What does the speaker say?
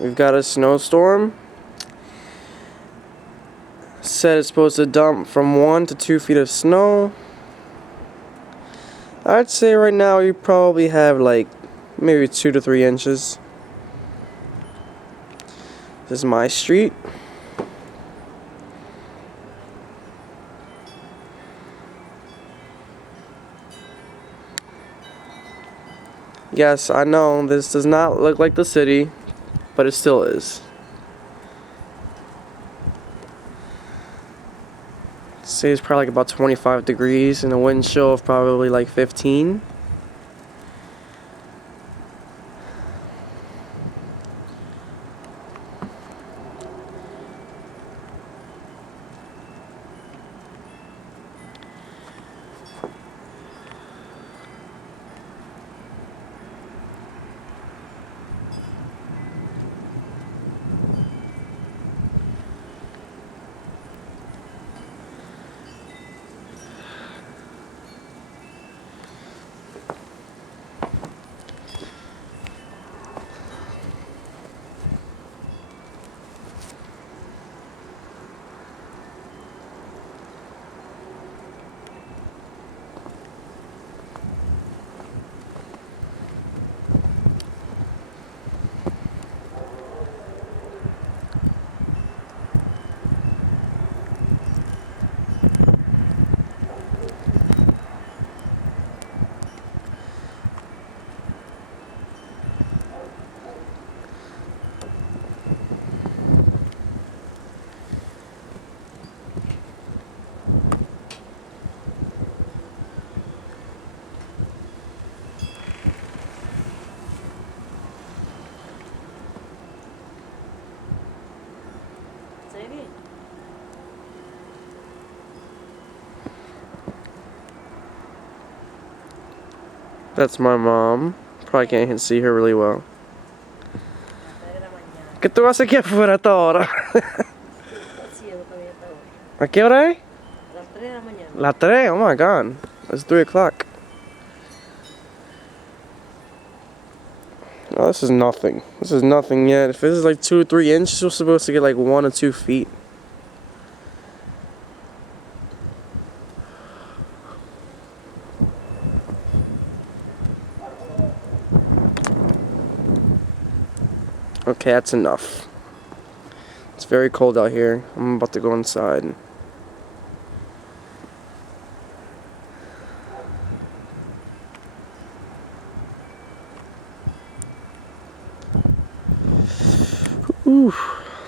we've got a snowstorm. Said it's supposed to dump from 1 to 2 feet of snow. I'd say right now you probably have like maybe 2 to 3 inches. This is my street. Yes, I know this does not look like the city, but it still is. Say it's probably like about 25 degrees and a wind chill of probably like 15. That's my mom. Probably can't even see her really well. ¿Qué tú haces aquí afuera hasta ahora? ¿A qué hora es? Las 3 de la mañana. Las 3? Oh my god. It's 3 o'clock. Oh, this is nothing. This is nothing yet. If this is like 2 or 3 inches, we're supposed to get like 1 or 2 feet. Okay, that's enough. It's very cold out here. I'm about to go inside. Oof.